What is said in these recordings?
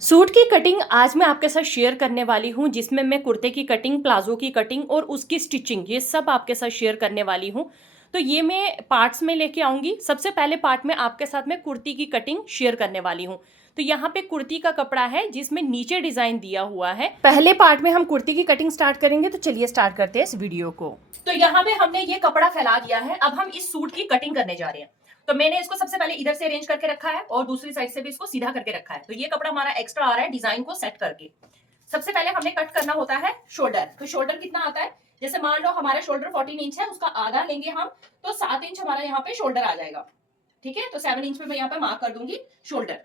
Suit की cutting आज मैं आपके साथ शेयर करने वाली हूँ, जिसमें मैं कुर्ते की कटिंग, प्लाज़ो की कटिंग और उसकी स्टिचिंग ये सब आपके साथ शेयर करने वाली हूँ। तो ये मैं पार्ट्स में लेके आऊँगी। सबसे पहले पार्ट में आपके साथ मैं कुर्ती की कटिंग शेयर करने वाली हूँ। तो यहाँ पे कुर्ती का कपड़ा है जिसमें नीचे डिज़ाइन दिया हुआ है। पहले पार्ट में हम कुर्ती की कटिंग स्टार्ट करेंगे, तो चलिए स्टार्ट करते हैं इस वीडियो को। तो यहाँ पे हमने ये कपड़ा फैला दिया है। अब हम इस सूट की कटिंग करने जा रहे हैं। तो मैंने इसको सबसे पहले इधर से अरेंज करके रखा है और दूसरी साइड से भी इसको सीधा करके रखा है। तो ये कपड़ा हमारा एक्स्ट्रा आ रहा है डिजाइन को सेट करके। सबसे पहले हमने कट करना होता है शोल्डर। तो शोल्डर कितना आता है, जैसे मान लो हमारा शोल्डर 14 इंच है, उसका आधा लेंगे हम, तो 7 इंच हमारा यहाँ पे शोल्डर आ जाएगा। ठीक है, तो 7 इंच पे मैं यहाँ पे मार्क कर दूंगी शोल्डर।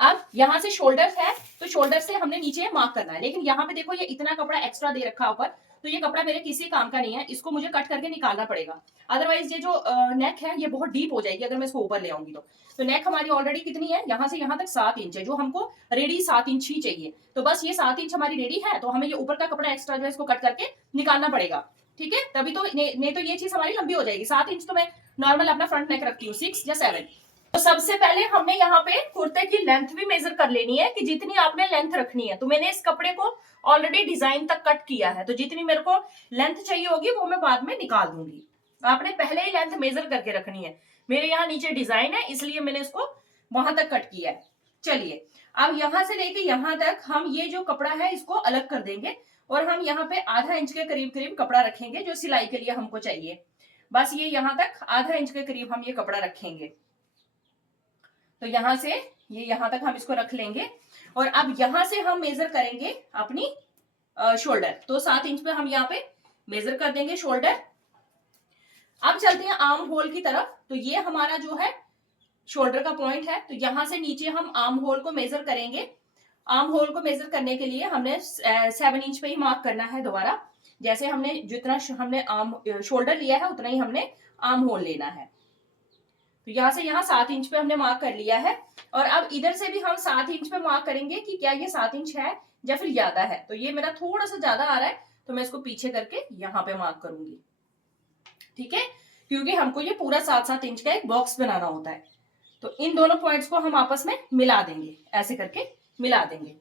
अब यहां से शोल्डर है, तो शोल्डर से हमने नीचे मार्क करना है। लेकिन यहाँ पे देखो ये इतना कपड़ा एक्स्ट्रा दे रखा है ऊपर, तो ये कपड़ा मेरे किसी काम का नहीं है, इसको मुझे कट करके निकालना पड़ेगा। अदरवाइज ये जो नेक है ये बहुत डीप हो जाएगी अगर मैं इसको ऊपर ले आऊंगी तो नेक हमारी ऑलरेडी कितनी है, यहाँ से यहाँ तक 7 इंच है, जो हमको रेडी 7 इंच ही चाहिए। तो बस ये 7 इंच हमारी रेडी है, तो हमें ये ऊपर का कपड़ा एक्स्ट्रा जो है इसको कट करके निकालना पड़ेगा। ठीक है, तभी तो नहीं तो ये चीज हमारी लंबी हो जाएगी। 7 इंच तो मैं नॉर्मल अपना फ्रंट नेक रखती हूँ, 6 या 7। तो सबसे पहले हमने यहाँ पे कुर्ते की लेंथ भी मेजर कर लेनी है कि जितनी आपने लेंथ रखनी है। तो मैंने इस कपड़े को ऑलरेडी डिजाइन तक कट किया है, तो जितनी मेरे को लेंथ चाहिए होगी वो मैं बाद में निकाल दूंगी। आपने पहले ही लेंथ मेजर करके रखनी है। मेरे यहाँ नीचे डिजाइन है, इसलिए मैंने इसको वहां तक कट किया है। चलिए, अब यहां से लेके यहां तक हम ये जो कपड़ा है इसको अलग कर देंगे और हम यहाँ पे आधा इंच के करीब करीब कपड़ा रखेंगे जो सिलाई के लिए हमको चाहिए। बस ये यहाँ तक आधा इंच के करीब हम ये कपड़ा रखेंगे। तो यहां से ये यहां तक हम इसको रख लेंगे और अब यहां से हम मेजर करेंगे अपनी शोल्डर। तो 7 इंच पे हम यहाँ पे मेजर कर देंगे शोल्डर। अब चलते हैं आर्म होल की तरफ। तो ये हमारा जो है शोल्डर का पॉइंट है, तो यहां से नीचे हम आर्म होल को मेजर करेंगे। आर्म होल को मेजर करने के लिए हमने 7 इंच पे ही मार्क करना है दोबारा। जैसे हमने जितना हमने आर्म शोल्डर लिया है उतना ही हमने आर्म होल लेना है। तो यहां से यहाँ 7 इंच पे हमने मार्क कर लिया है और अब इधर से भी हम 7 इंच पे मार्क करेंगे कि क्या ये 7 इंच है या फिर ज्यादा है। तो ये मेरा थोड़ा सा ज्यादा आ रहा है, तो मैं इसको पीछे करके यहाँ पे मार्क करूंगी। ठीक है, क्योंकि हमको ये पूरा 7-7 इंच का एक बॉक्स बनाना होता है। तो इन दोनों पॉइंट्स को हम आपस में मिला देंगे, ऐसे करके मिला देंगे।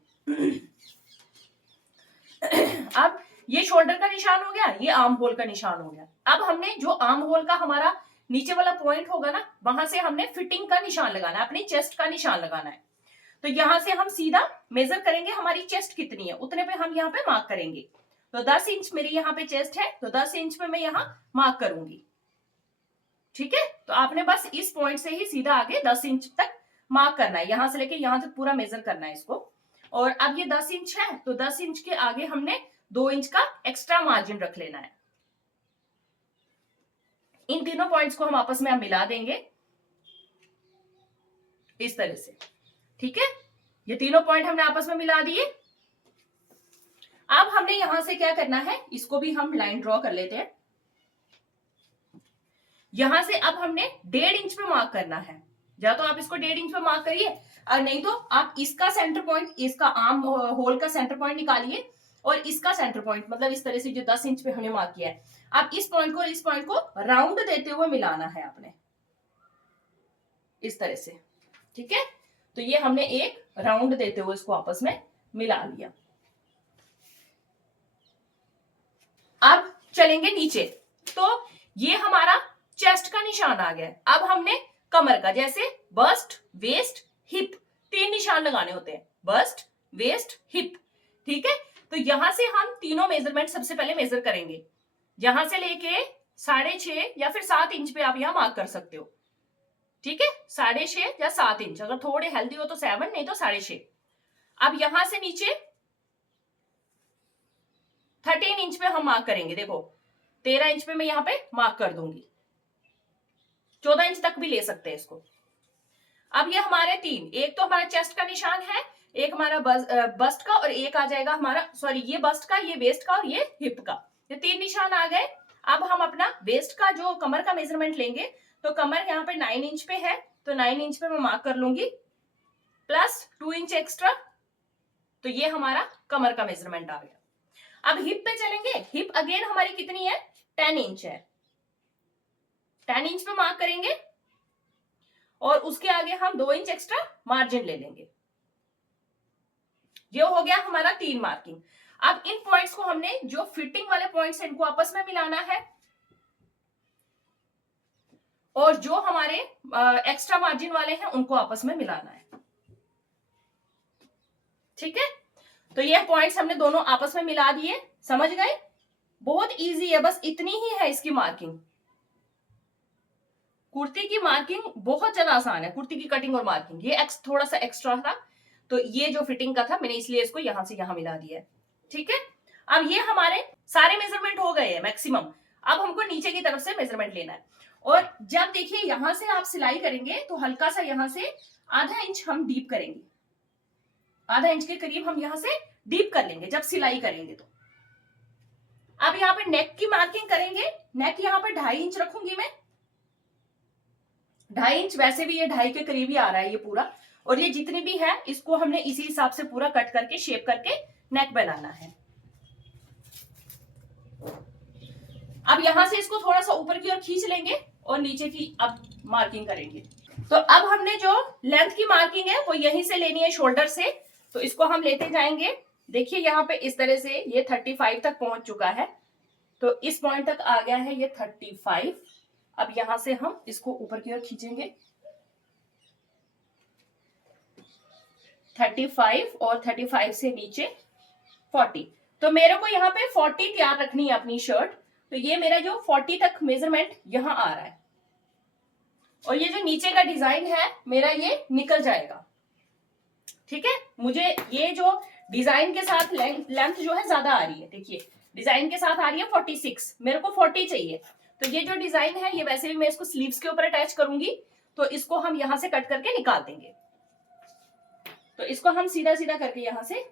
अब ये शोल्डर का निशान हो गया, ये आर्म होल का निशान हो गया। अब हमने जो आर्म होल का हमारा नीचे वाला पॉइंट होगा ना, वहां से हमने फिटिंग का निशान लगाना है, अपनी चेस्ट का निशान लगाना है। तो यहां से हम सीधा मेजर करेंगे हमारी चेस्ट कितनी है, उतने पे हम यहाँ पे मार्क करेंगे। तो 10 इंच मेरी यहाँ पे चेस्ट है, तो 10 इंच पे मैं यहाँ मार्क करूंगी। ठीक है, तो आपने बस इस पॉइंट से ही सीधा आगे 10 इंच तक मार्क करना है, यहां से लेके यहां तक पूरा मेजर करना है इसको। और अब ये 10 इंच है, तो 10 इंच के आगे हमने 2 इंच का एक्स्ट्रा मार्जिन रख लेना है। इन तीनों पॉइंट्स को हम आपस में मिला देंगे इस तरह से। ठीक है, ये तीनों पॉइंट हमने आपस में मिला दिए। अब हमने यहां से क्या करना है, इसको भी हम लाइन ड्रॉ कर लेते हैं। यहां से अब हमने 1.5 इंच पे मार्क करना है। या तो आप इसको 1.5 इंच पे मार्क करिए और नहीं तो आप इसका सेंटर पॉइंट, इसका आर्म होल का सेंटर पॉइंट निकालिए और इसका सेंटर पॉइंट मतलब इस तरह से जो 10 इंच पे हमने मार्क किया है, आप इस पॉइंट को और इस पॉइंट को राउंड देते हुए मिलाना है आपने, इस तरह से। ठीक है, तो ये हमने एक राउंड देते हुए इसको आपस में मिला लिया। अब चलेंगे नीचे। तो ये हमारा चेस्ट का निशान आ गया। अब हमने कमर का, जैसे बस्ट, वेस्ट, हिप, 3 निशान लगाने होते हैं, बस्ट, वेस्ट, हिप। ठीक है, तो यहां से हम तीनों मेजरमेंट सबसे पहले मेजर करेंगे। यहां से लेके 6.5 या फिर 7 इंच पे आप यहां मार्क कर सकते हो। ठीक है, 6.5 या 7 इंच, अगर थोड़े हेल्दी हो तो 7, नहीं तो 6.5। अब यहां से नीचे 13 इंच पे हम मार्क करेंगे। देखो 13 इंच पे मैं यहाँ पे मार्क कर दूंगी, 14 इंच तक भी ले सकते हैं इसको। अब ये हमारे 3, एक तो हमारा चेस्ट का निशान है, एक हमारा बस्ट का और एक आ जाएगा हमारा, सॉरी ये बस्ट का, ये वेस्ट का और ये हिप का, ये 3 निशान आ गए। अब हम अपना वेस्ट का जो कमर का मेजरमेंट लेंगे, तो कमर यहाँ पे 9 इंच पे है, तो 9 इंच पे मैं मार्क कर लूंगी प्लस 2 इंच एक्स्ट्रा। तो ये हमारा कमर का मेजरमेंट आ गया। अब हिप पे चलेंगे। हिप अगेन हमारी कितनी है, 10 इंच है, 10 इंच पे मार्क करेंगे और उसके आगे हम 2 इंच एक्स्ट्रा मार्जिन ले लेंगे। ये हो गया हमारा 3 मार्किंग। अब इन पॉइंट्स को हमने जो फिटिंग वाले पॉइंट्स हैं इनको आपस में मिलाना है और जो हमारे एक्स्ट्रा मार्जिन वाले हैं उनको आपस में मिलाना है। ठीक है, तो ये पॉइंट्स हमने दोनों आपस में मिला दिए। समझ गए? बहुत इजी है, बस इतनी ही है इसकी मार्किंग। कुर्ती की मार्किंग बहुत ज्यादा आसान है, कुर्ती की कटिंग और मार्किंग। ये थोड़ा सा एक्स्ट्रा था, तो ये जो फिटिंग का था मैंने इसलिए इसको यहां से यहां मिला दिया है। ठीक है, अब ये हमारे सारे मेजरमेंट हो गए हैं मैक्सिमम। अब हमको नीचे की तरफ से मेजरमेंट लेना है। और जब देखिए यहां से आप सिलाई करेंगे तो हल्का सा यहां से आधा इंच हम डीप करेंगे, आधा इंच के करीब हम यहां से डीप कर लेंगे जब सिलाई करेंगे। तो अब यहाँ पे नेक की मार्किंग करेंगे। नेक यहाँ पे 2.5 इंच रखूंगी मैं, 2.5 इंच। वैसे भी ये 2.5 के करीब ही आ रहा है ये पूरा, और ये जितनी भी है इसको हमने इसी हिसाब से पूरा कट करके शेप करके नेक बनाना है। अब यहां से इसको थोड़ा सा ऊपर की ओर खींच लेंगे और नीचे की अब मार्किंग करेंगे। तो अब हमने जो लेंथ की मार्किंग है वो यहीं से लेनी है, शोल्डर से। तो इसको हम लेते जाएंगे। देखिए यहाँ पे इस तरह से ये 35 तक पहुंच चुका है, तो इस पॉइंट तक आ गया है ये 35। अब यहां से हम इसको ऊपर की ओर खींचेंगे, 35 और 35 से नीचे 40। तो मेरे को यहाँ पे 40 तैयार रखनी है अपनी शर्ट। तो ये मेरा जो 40 तक मेजरमेंट यहां आ रहा है, और ये जो नीचे का डिजाइन है मेरा ये निकल जाएगा। ठीक है, मुझे ये जो डिजाइन के साथ लेंथ जो है ज्यादा आ रही है। देखिए डिजाइन के साथ आ रही है 46, मेरे को 40 चाहिए। तो ये जो डिजाइन है ये वैसे भी मैं इसको स्लीव्स के ऊपर अटैच करूंगी, तो इसको हम यहां से कट करके निकाल देंगे। तो इसको हम सीधा सीधा करके यहां से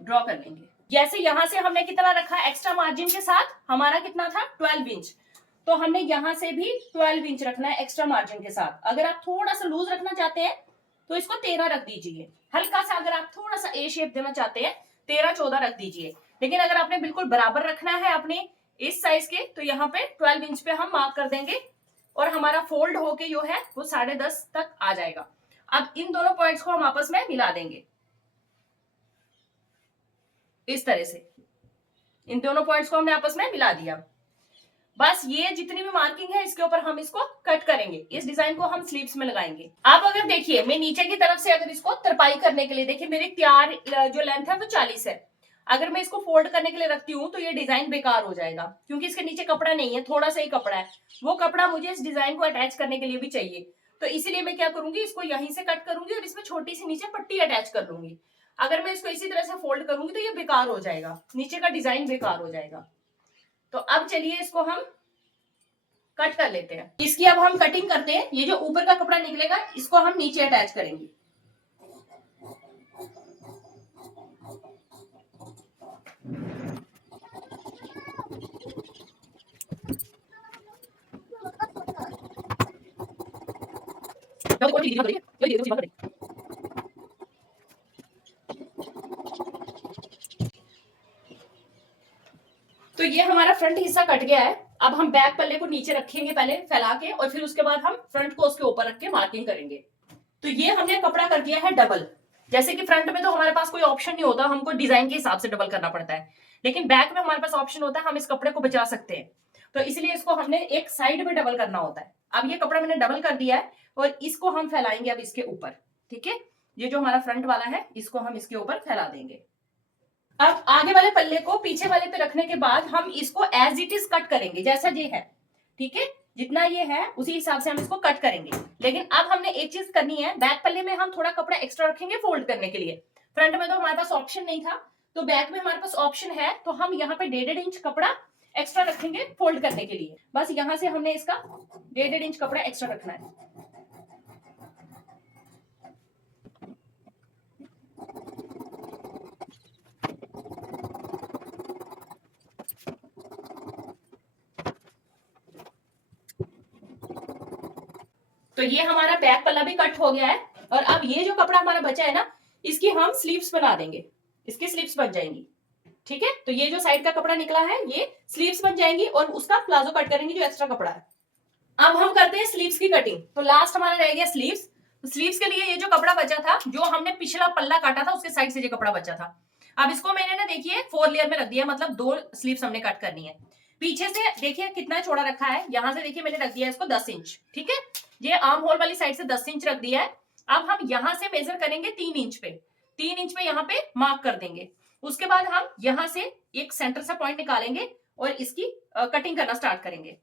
ड्रॉ कर लेंगे। जैसे यहां से हमने कितना रखा एक्स्ट्रा मार्जिन के साथ, हमारा कितना था 12 इंच, तो हमने यहां से भी 12 इंच रखना है एक्स्ट्रा मार्जिन के साथ। अगर आप थोड़ा सा लूज रखना चाहते हैं तो इसको 13 रख दीजिए। हल्का सा अगर आप थोड़ा सा ए शेप देना चाहते हैं 13-14 रख दीजिए। लेकिन अगर आपने बिल्कुल बराबर रखना है अपने इस साइज के, तो यहाँ पे 12 इंच पे हम मार्क कर देंगे और हमारा फोल्ड होके जो है वो 10.5 तक आ जाएगा। अब इन दोनों पॉइंट्स को हम आपस में मिला देंगे इस तरह से। इन दोनों पॉइंट्स को हमने आपस में मिला दिया। बस ये जितनी भी मार्किंग है इसके ऊपर हम इसको कट करेंगे। इस डिजाइन को हम स्लीव्स में लगाएंगे। अब अगर देखिए मैं नीचे की तरफ से अगर इसको तरपाई करने के लिए, देखिए मेरी तैयार जो लेंथ है वो 40 है। अगर मैं इसको फोल्ड करने के लिए रखती हूँ तो ये डिजाइन बेकार हो जाएगा, क्योंकि इसके नीचे कपड़ा नहीं है, थोड़ा सा ही कपड़ा है। वो कपड़ा मुझे इस डिजाइन को अटैच करने के लिए भी चाहिए। तो इसीलिए मैं क्या करूंगी, इसको यहीं से कट करूंगी और इसमें छोटी सी नीचे पट्टी अटैच कर लूंगी। अगर मैं इसको इसी तरह से फोल्ड करूंगी तो ये बेकार हो जाएगा, नीचे का डिजाइन बेकार हो जाएगा। तो अब चलिए इसको हम कट कर लेते हैं। इसकी अब हम कटिंग करते हैं। ये जो ऊपर का कपड़ा निकलेगा इसको हम नीचे अटैच करेंगे। तो ये हमारा फ्रंट हिस्सा कट गया है। अब हम बैक पल्ले को नीचे रखेंगे पहले फैला के, और फिर उसके बाद हम फ्रंट को उसके ऊपर रख के मार्किंग करेंगे। तो ये हमने कपड़ा कर दिया है डबल। जैसे कि फ्रंट में तो हमारे पास कोई ऑप्शन नहीं होता, हमको डिजाइन के हिसाब से डबल करना पड़ता है। लेकिन बैक में हमारे पास ऑप्शन होता है, हम इस कपड़े को बचा सकते हैं। तो इसलिए इसको हमने एक साइड में डबल करना होता है। अब ये कपड़ा मैंने डबल कर दिया है और इसको हम फैलाएंगे अब इसके ऊपर। ठीक है, ये जो हमारा फ्रंट वाला है इसको हम इसके ऊपर फैला देंगे। अब आगे वाले पल्ले को पीछे वाले पे रखने के बाद हम इसको एज इट इज कट करेंगे, जैसा ये है। ठीक है, जितना ये है उसी हिसाब से हम इसको कट करेंगे। लेकिन अब हमने एक चीज करनी है, बैक पल्ले में हम थोड़ा कपड़ा एक्स्ट्रा रखेंगे फोल्ड करने के लिए। फ्रंट में तो हमारे पास ऑप्शन नहीं था, तो बैक में हमारे पास ऑप्शन है। तो हम यहाँ पे 1.5 इंच कपड़ा एक्स्ट्रा रखेंगे फोल्ड करने के लिए। बस यहाँ से हमने इसका 1.5 इंच कपड़ा एक्स्ट्रा रखना है। तो ये हमारा बैक पल्ला भी कट हो गया है। और अब ये जो कपड़ा हमारा बचा है ना, इसकी हम स्लीव्स बना देंगे। इसकी स्लीव्स बन जाएंगी। ठीक है, तो ये जो साइड का कपड़ा निकला है ये स्लीव्स बन जाएंगी और उसका प्लाजो कट करेंगे जो एक्स्ट्रा कपड़ा है। अब हम करते हैं स्लीव्स की कटिंग। तो लास्ट हमारा रह गया स्लीव्स। तो स्लीव्स के लिए ये जो कपड़ा बचा था, जो हमने पिछला पल्ला काटा था उसके साइड से ये कपड़ा बचा था, अब इसको मैंने ना देखिए 4 लेयर में रख दिया, मतलब 2 स्लीव्स हमने कट करनी है। पीछे से देखिए कितना चौड़ा रखा है, यहां से देखिए मैंने रख दिया इसको 10 इंच, ठीक है। ये आर्म होल वाली साइड से 10 इंच रख दिया है। अब हम यहां से मेजर करेंगे 3 इंच पे, 3 इंच पे यहाँ पे मार्क कर देंगे। उसके बाद हम यहां से एक सेंटर सा पॉइंट निकालेंगे और इसकी कटिंग करना स्टार्ट करेंगे।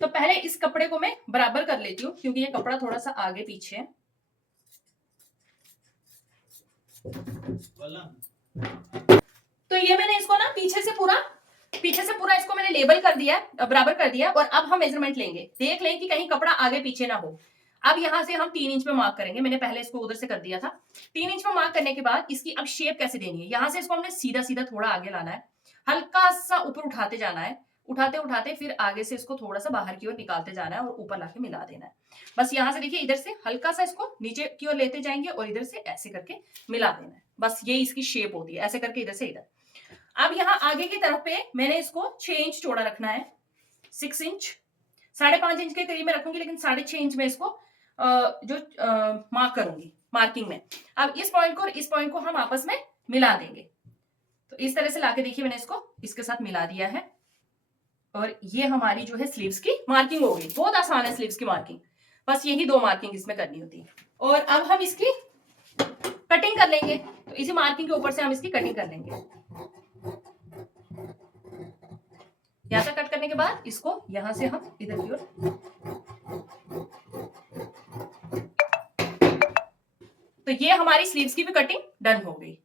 तो पहले इस कपड़े को मैं बराबर कर लेती हूँ, क्योंकि ये कपड़ा थोड़ा सा आगे पीछे है। तो ये मैंने इसको ना पीछे से पूरा इसको मैंने लेबल कर दिया, बराबर कर दिया। और अब हम मेजरमेंट लेंगे, देख लें कि कहीं कपड़ा आगे पीछे ना हो। अब यहां से हम 3 इंच पे मार्क करेंगे, मैंने पहले इसको उधर से कर दिया था। 3 इंच पे मार्क करने के बाद इसकी अब शेप कैसे देनी है, यहां से इसको हमने सीधा सीधा थोड़ा आगे लाना है, हल्का सा ऊपर उठाते जाना है, उठाते उठाते फिर आगे से इसको थोड़ा सा बाहर की ओर निकालते जाना है और ऊपर लाके मिला देना है। बस यहां से देखिए इधर से हल्का सा इसको नीचे की ओर लेते जाएंगे और इधर से ऐसे करके मिला देना है। बस ये इसकी शेप होती है, ऐसे करके इधर से इधर। अब यहाँ आगे की तरफ पे मैंने इसको 6 इंच चौड़ा रखना है, 6 इंच, 5.5 इंच के करीब में रखूंगी, लेकिन 6.5 इंच में इसको जो मार्क करूंगी मार्किंग में। अब इस पॉइंट को और इस पॉइंट को हम आपस में मिला देंगे। तो इस तरह से लाके देखिए मैंने इसको इसके साथ मिला दिया है और ये हमारी जो है स्लीव्स की मार्किंग हो गई। बहुत आसान है स्लीव्स की मार्किंग, बस यही 2 मार्किंग इसमें करनी होती है। और अब हम इसकी कटिंग कर लेंगे, तो इसी मार्किंग के ऊपर से हम इसकी कटिंग कर लेंगे। यहां से कट करने के बाद इसको यहां से हम इधर की ओर, तो ये हमारी स्लीव्स की भी कटिंग डन हो गई।